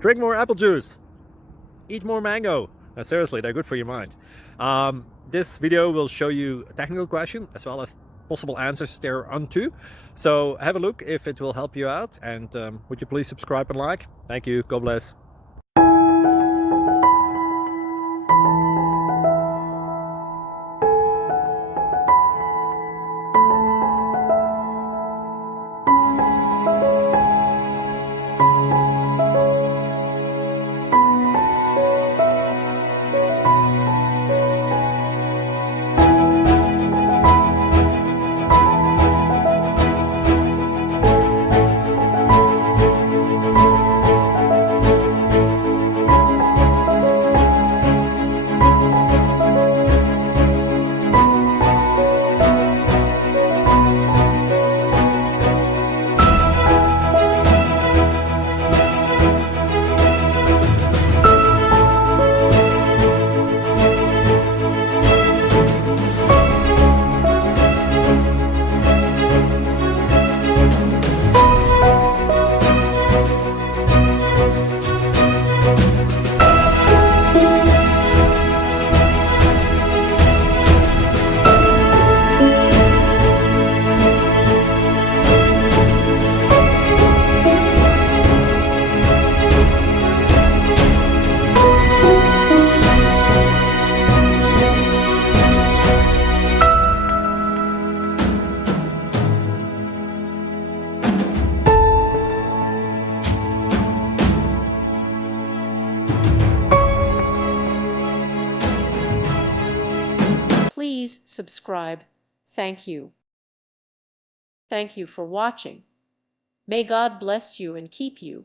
Drink more apple juice. Eat more mango. No, seriously, they're good for your mind. This video will show you a technical question as well as possible answers thereunto. So have a look if it will help you out, and would you please subscribe and like? Thank you. God bless. Please subscribe. Thank you. Thank you for watching. May God bless you and keep you.